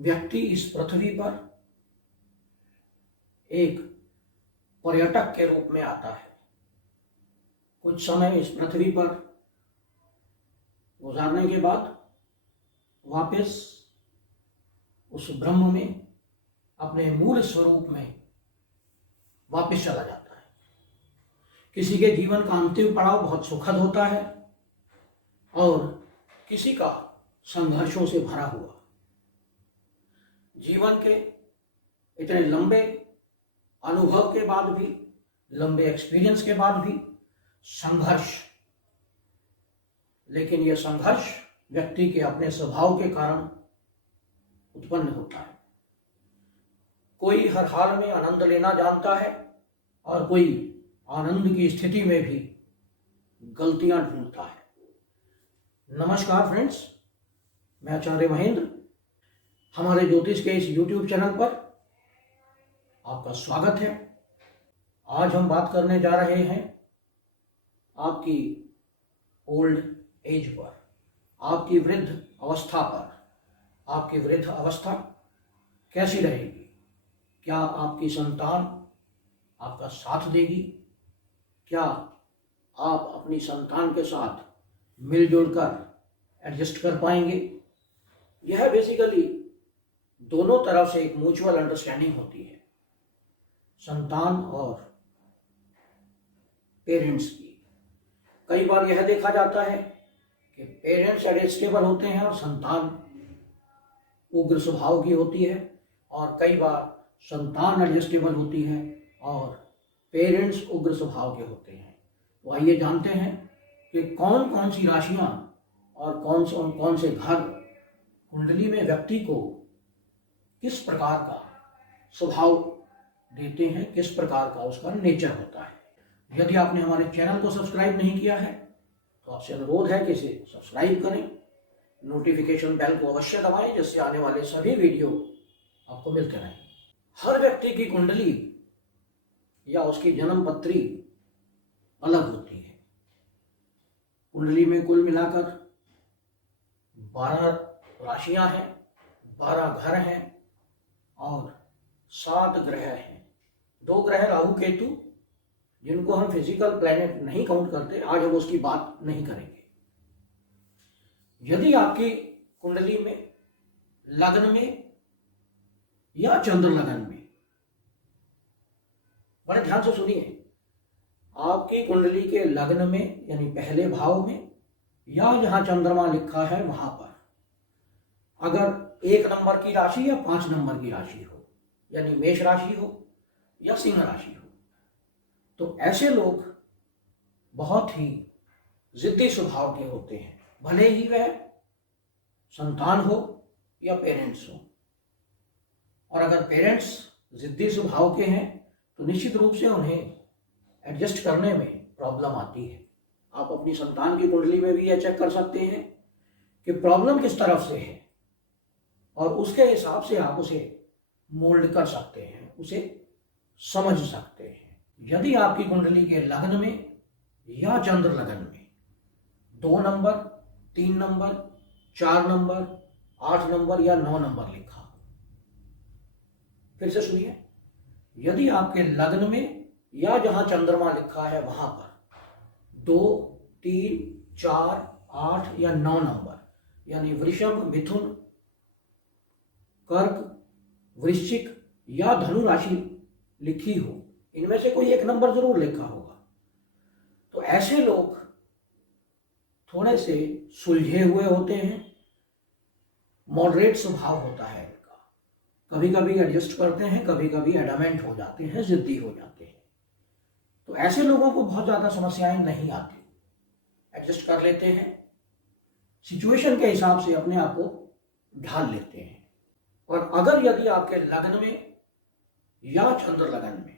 व्यक्ति इस पृथ्वी पर एक पर्यटक के रूप में आता है। कुछ समय इस पृथ्वी पर गुजारने के बाद वापस उस ब्रह्म में अपने मूल स्वरूप में वापस चला जाता है। किसी के जीवन का अंतिम पड़ाव बहुत सुखद होता है और किसी का संघर्षों से भरा हुआ। जीवन के इतने लंबे अनुभव के बाद भी, लंबे एक्सपीरियंस के बाद भी संघर्ष, लेकिन यह संघर्ष व्यक्ति के अपने स्वभाव के कारण उत्पन्न होता है। कोई हर हाल में आनंद लेना जानता है और कोई आनंद की स्थिति में भी गलतियां ढूंढता है। नमस्कार फ्रेंड्स, मैं आचार्य महेंद्र, हमारे ज्योतिष के इस YouTube चैनल पर आपका स्वागत है। आज हम बात करने जा रहे हैं आपकी ओल्ड एज पर, आपकी वृद्ध अवस्था पर। आपकी वृद्ध अवस्था कैसी रहेगी? क्या आपकी संतान आपका साथ देगी? क्या आप अपनी संतान के साथ मिलजुल कर एडजस्ट कर पाएंगे? यह बेसिकली दोनों तरफ से एक म्यूचुअल अंडरस्टैंडिंग होती है, संतान और पेरेंट्स की। कई बार यह देखा जाता है कि पेरेंट्स एडजस्टेबल होते हैं और संतान उग्र स्वभाव की होती है, और कई बार संतान एडजस्टेबल होती है और पेरेंट्स उग्र स्वभाव के होते हैं। तो आइए जानते हैं कि कौन कौन सी राशियां और कौन से घर कुंडली में व्यक्ति को किस प्रकार का स्वभाव देते हैं, किस प्रकार का उसका नेचर होता है। यदि आपने हमारे चैनल को सब्सक्राइब नहीं किया है तो आपसे अनुरोध है कि इसे सब्सक्राइब करें, नोटिफिकेशन बेल को अवश्य दबाएं, जिससे आने वाले सभी वीडियो आपको मिलते रहें। हर व्यक्ति की कुंडली या उसकी जन्म पत्री अलग होती है। कुंडली में कुल मिलाकर 12 राशियां हैं, 12 घर हैं और 7 ग्रह हैं। 2 ग्रह राहु केतु, जिनको हम फिजिकल प्लैनेट नहीं काउंट करते, आज हम उसकी बात नहीं करेंगे। यदि आपकी कुंडली में लग्न में या चंद्र लगन में, बड़े ध्यान से सुनिए, आपकी कुंडली के लग्न में यानी पहले भाव में या जहां चंद्रमा लिखा है वहां पर अगर 1 नंबर की राशि या 5 नंबर की राशि हो, यानी मेष राशि हो या सिंह राशि हो, तो ऐसे लोग बहुत ही जिद्दी स्वभाव के होते हैं, भले ही वह संतान हो या पेरेंट्स हो। और अगर पेरेंट्स जिद्दी स्वभाव के हैं तो निश्चित रूप से उन्हें एडजस्ट करने में प्रॉब्लम आती है। आप अपनी संतान की कुंडली में भी यह चेक कर सकते हैं कि प्रॉब्लम किस तरफ से है, और उसके हिसाब से आप उसे मोल्ड कर सकते हैं, उसे समझ सकते हैं। यदि आपकी कुंडली के लग्न में या चंद्र लगन में 2 नंबर, 3 नंबर, 4 नंबर, 8 नंबर या 9 नंबर लिखा हो, फिर से सुनिए, यदि आपके लग्न में या जहां चंद्रमा लिखा है वहां पर 2, 3, 4, 8 या 9 नंबर, यानी वृषभ, मिथुन, कर्क, वृश्चिक या धनु राशि लिखी हो, इनमें से कोई एक नंबर जरूर लिखा होगा, तो ऐसे लोग थोड़े से सुलझे हुए होते हैं, मॉडरेट स्वभाव होता है इनका। कभी कभी एडजस्ट करते हैं, कभी कभी एडामेंट हो जाते हैं, जिद्दी हो जाते हैं। तो ऐसे लोगों को बहुत ज्यादा समस्याएं नहीं आती, एडजस्ट कर लेते हैं, सिचुएशन के हिसाब से अपने आप को ढाल लेते हैं। और अगर यदि आपके लग्न में या चंद्र लगन में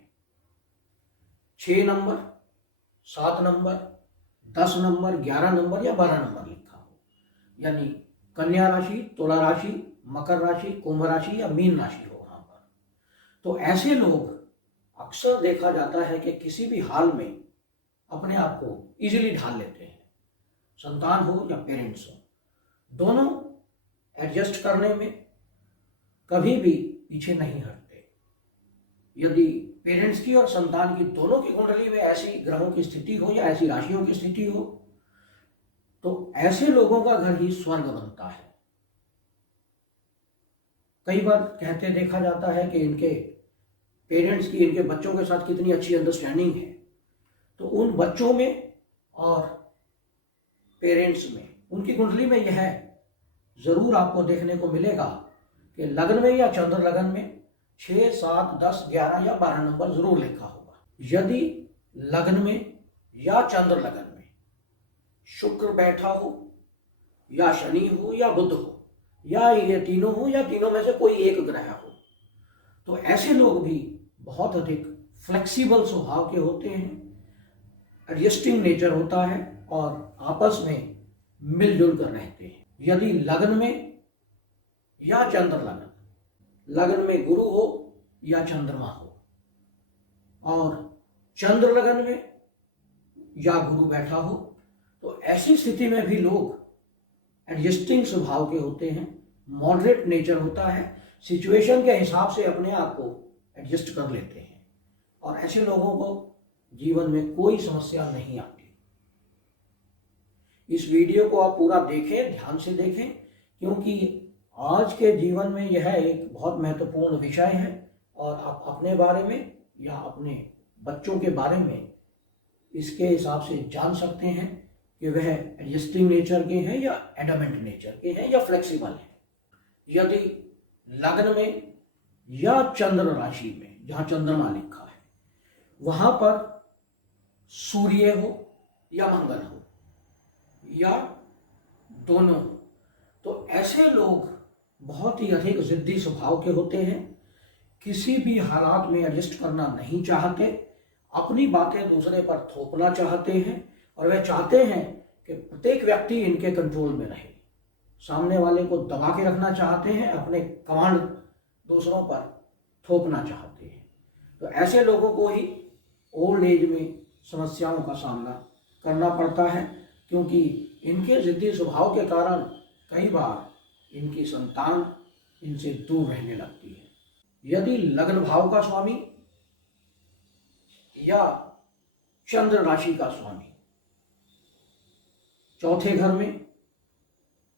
6 नंबर, 7 नंबर, 10 नंबर, 11 नंबर या 12 नंबर लिखा हो, यानी कन्या राशि, तुला राशि, मकर राशि, कुंभ राशि या मीन राशि हो वहां पर, तो ऐसे लोग अक्सर देखा जाता है कि किसी भी हाल में अपने आप को इजीली ढाल लेते हैं। संतान हो या पेरेंट्स हो, दोनों एडजस्ट करने में कभी भी पीछे नहीं हटते। यदि पेरेंट्स की और संतान की दोनों की कुंडली में ऐसी ग्रहों की स्थिति हो या ऐसी राशियों की स्थिति हो तो ऐसे लोगों का घर ही स्वर्ग बनता है। कई बार कहते देखा जाता है कि इनके पेरेंट्स की इनके बच्चों के साथ कितनी अच्छी अंडरस्टैंडिंग है, तो उन बच्चों में और पेरेंट्स में उनकी कुंडली में यह जरूर आपको देखने को मिलेगा कि लग्न में या चंद्र लग्न में 6, 7, 10, 11 या 12 नंबर जरूर लिखा होगा। यदि लग्न में या चंद्र लग्न में शुक्र बैठा हो या शनि हो या बुध हो या ये तीनों हो या तीनों में से कोई एक ग्रह हो, तो ऐसे लोग भी बहुत अधिक फ्लेक्सिबल स्वभाव के होते हैं, एडजस्टिंग नेचर होता है और आपस में मिलजुल कर रहते हैं। यदि लग्न में या चंद्र लग्न में गुरु हो या चंद्रमा हो और चंद्र लग्न में या गुरु बैठा हो, तो ऐसी स्थिति में भी लोग एडजस्टिंग स्वभाव के होते हैं, मॉडरेट नेचर होता है, सिचुएशन के हिसाब से अपने आप को एडजस्ट कर लेते हैं और ऐसे लोगों को जीवन में कोई समस्या नहीं आती। इस वीडियो को आप पूरा देखें, ध्यान से देखें, क्योंकि आज के जीवन में यह एक बहुत महत्वपूर्ण विषय है और आप अपने बारे में या अपने बच्चों के बारे में इसके हिसाब से जान सकते हैं कि वह एडजस्टिंग नेचर के हैं या एडमेंट नेचर के हैं या फ्लेक्सिबल हैं। यदि लग्न में या चंद्र राशि में जहाँ चंद्रमा लिखा है वहाँ पर सूर्य हो या मंगल हो या दोनों, तो ऐसे लोग बहुत ही अधिक जिद्दी स्वभाव के होते हैं, किसी भी हालात में एडजस्ट करना नहीं चाहते, अपनी बातें दूसरे पर थोपना चाहते हैं और वह चाहते हैं कि प्रत्येक व्यक्ति इनके कंट्रोल में रहे, सामने वाले को दबा के रखना चाहते हैं, अपने कमांड दूसरों पर थोपना चाहते हैं। तो ऐसे लोगों को ही ओल्ड एज में समस्याओं का सामना करना पड़ता है, क्योंकि इनके जिद्दी स्वभाव के कारण कई बार इनकी संतान इनसे दूर रहने लगती है। यदि लग्न भाव का स्वामी या चंद्र राशि का स्वामी चौथे घर में,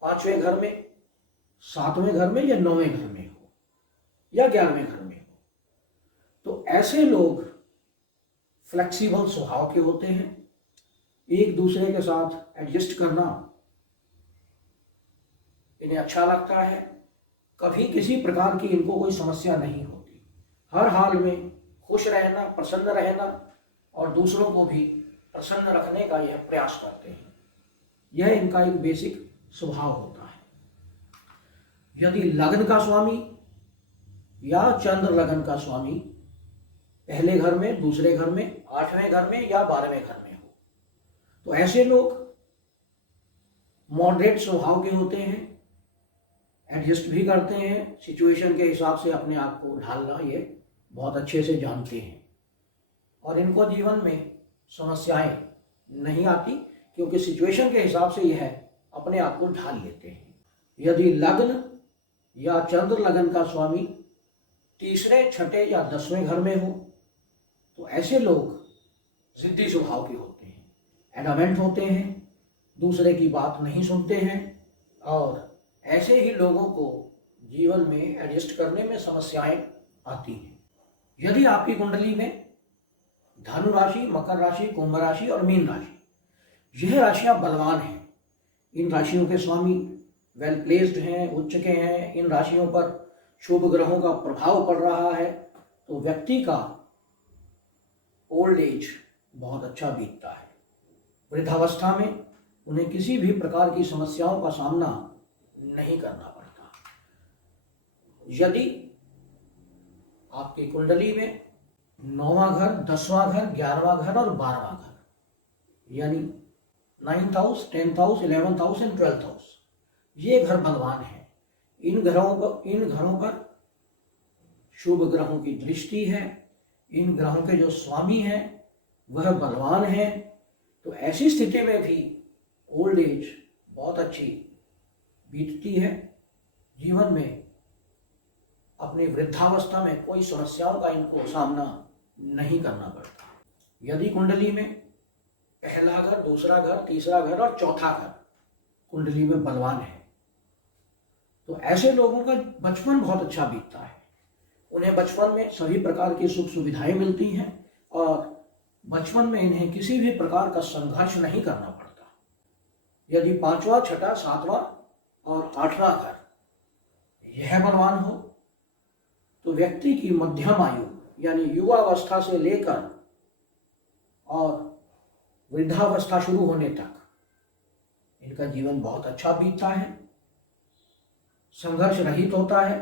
पांचवें घर में, सातवें घर में या नौवें घर में हो या 11वें घर में हो, तो ऐसे लोग फ्लेक्सिबल स्वभाव के होते हैं, एक दूसरे के साथ एडजस्ट करना इन्हें अच्छा लगता है, कभी किसी प्रकार की इनको कोई समस्या नहीं होती, हर हाल में खुश रहना, प्रसन्न रहना और दूसरों को भी प्रसन्न रखने का यह प्रयास करते हैं। यह इनका एक बेसिक स्वभाव होता है। यदि लग्न का स्वामी या चंद्र लग्न का स्वामी पहले घर में, दूसरे घर में, 8वें घर में या 12वें घर में हो, तो ऐसे लोग मॉडरेट स्वभाव के होते हैं, एडजस्ट भी करते हैं, सिचुएशन के हिसाब से अपने आप को ढालना ये बहुत अच्छे से जानते हैं और इनको जीवन में समस्याएं नहीं आती, क्योंकि सिचुएशन के हिसाब से यह अपने आप को ढाल लेते हैं। यदि लग्न या चंद्र लग्न का स्वामी तीसरे, छठे या 10वें घर में हो, तो ऐसे लोग जिद्दी स्वभाव के होते हैं, एडमेंट होते हैं, दूसरे की बात नहीं सुनते हैं और ऐसे ही लोगों को जीवन में एडजस्ट करने में समस्याएं आती हैं। यदि आपकी कुंडली में धनु राशि, मकर राशि, कुंभ राशि और मीन राशि, यह राशियां बलवान हैं, इन राशियों के स्वामी वेल प्लेस्ड हैं, उच्च के हैं, इन राशियों पर शुभ ग्रहों का प्रभाव पड़ रहा है, तो व्यक्ति का ओल्ड एज बहुत अच्छा बीतता है। वृद्धावस्था में उन्हें किसी भी प्रकार की समस्याओं का सामना नहीं करना पड़ता। यदि आपकी कुंडली में 9वां घर, 10वां घर, 11वां घर और 12वां घर यानी 9th house, 10th house, 11th house and 12th house, ये घर बलवान है, इन घरों पर शुभ ग्रहों की दृष्टि है, इन ग्रहों के जो स्वामी हैं वह बलवान हैं, तो ऐसी स्थिति में भी ओल्ड एज बहुत अच्छी बीतती है, जीवन में अपनी वृद्धावस्था में कोई समस्याओं का इनको सामना नहीं करना पड़ता। यदि कुंडली में पहला घर, दूसरा घर, तीसरा घर और चौथा घर कुंडली में बलवान है तो ऐसे लोगों का बचपन बहुत अच्छा बीतता है। उन्हें बचपन में सभी प्रकार की सुख सुविधाएं मिलती हैं और बचपन में इन्हें किसी भी प्रकार का संघर्ष नहीं करना पड़ता। यदि पांचवा, छठा, सातवां और आठवां घर यह बलवान हो तो व्यक्ति की मध्यम आयु यानी युवावस्था से लेकर और वृद्धावस्था शुरू होने तक इनका जीवन बहुत अच्छा बीतता है, संघर्ष रहित होता है,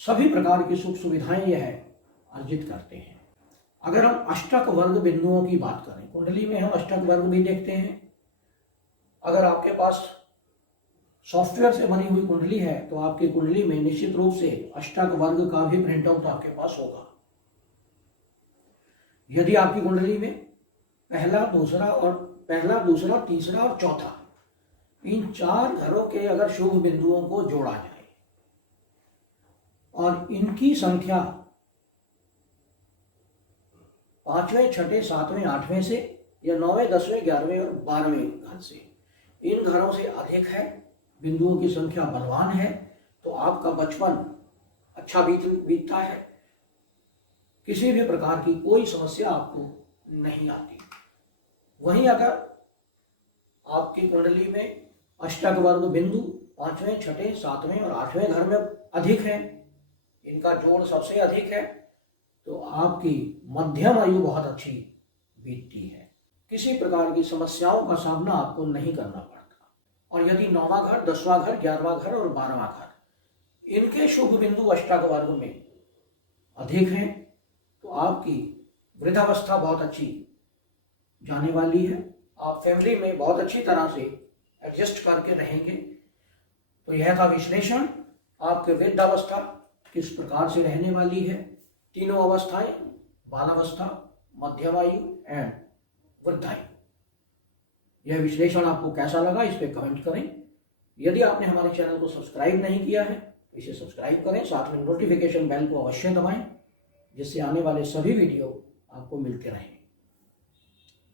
सभी प्रकार की सुख सुविधाएं यह अर्जित करते हैं। अगर हम अष्टक वर्ग बिंदुओं की बात करें, कुंडली में हम अष्टक वर्ग भी देखते हैं। अगर आपके पास सॉफ्टवेयर से बनी हुई कुंडली है तो आपकी कुंडली में निश्चित रूप से अष्टक वर्ग का भी प्रिंट आउट आपके पास होगा। यदि आपकी कुंडली में पहला, दूसरा, तीसरा और चौथा इन चार घरों के अगर शुभ बिंदुओं को जोड़ा जाए और इनकी संख्या पांचवें, छठे, सातवें, आठवें से या 9वें, 10वें, 11वें और 12वें घर से इन घरों से अधिक है, बिंदुओं की संख्या बलवान है तो आपका बचपन अच्छा बीतता है, किसी भी प्रकार की कोई समस्या आपको नहीं आती। वहीं अगर आपकी कुंडली में अष्टक वर्ग बिंदु पांचवें, छठे, सातवें और आठवें घर में अधिक है, इनका जोड़ सबसे अधिक है तो आपकी मध्यम आयु बहुत अच्छी बीतती है, किसी प्रकार की समस्याओं का सामना आपको नहीं करना पड़ता। और यदि 9वां घर, 10वां घर, 11वां घर और 12वां घर इनके शुभ बिंदु अष्टक वर्ग में अधिक हैं तो आपकी वृद्धावस्था बहुत अच्छी जाने वाली है, आप फैमिली में बहुत अच्छी तरह से एडजस्ट करके रहेंगे। तो यह था विश्लेषण, आपके वृद्धावस्था किस प्रकार से रहने वाली है। तीनों अवस्थाएं, बालावस्था, मध्यम आयु एंड वृद्धायु। यह विश्लेषण आपको कैसा लगा इस पर कमेंट करें। यदि आपने हमारे चैनल को सब्सक्राइब नहीं किया है तो इसे सब्सक्राइब करें, साथ में नोटिफिकेशन बेल को अवश्य दबाएं जिससे आने वाले सभी वीडियो आपको मिलते रहें।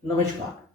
नमस्कार।